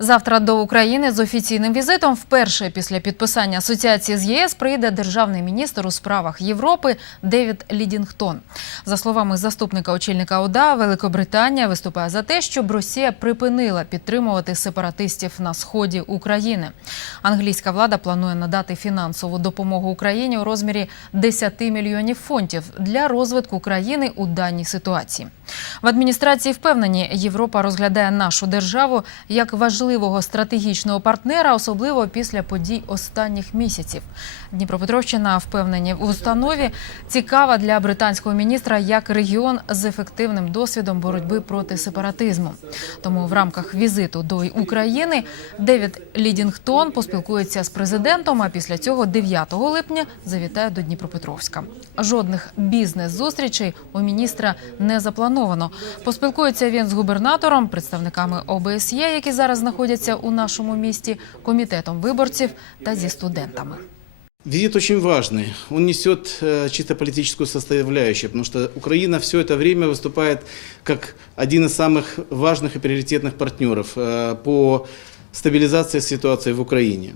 Завтра до України з офіційним візитом вперше після підписання асоціації з ЄС прийде державний міністр у справах Європи Девід Лідінгтон. За словами заступника очільника ОДА, Великобританія виступає за те, щоб Росія припинила підтримувати сепаратистів на сході України. Англійська влада планує надати фінансову допомогу Україні у розмірі 10 мільйонів фунтів для розвитку країни у даній ситуації. В адміністрації впевнені, Європа розглядає нашу державу як важливого стратегічного партнера, особливо після подій останніх місяців. Дніпропетровщина впевнені в установі цікава для британського міністра як регіон з ефективним досвідом боротьби проти сепаратизму. Тому в рамках візиту до України Девід Лідінгтон поспілкується з президентом. А після цього 9 липня завітає до Дніпропетровська. Жодних бізнес-зустрічей у міністра не заплановано Поспілкується він з губернатором, представниками ОБСЄ, які зараз знаходяться у нашому місті, комітетом виборців та зі студентами. Визит очень важный. Он несет э, чисто политическую составляющую, потому что Украина все это время выступает как один из самых важных и приоритетных партнеров э, по стабилизации ситуации в Украине.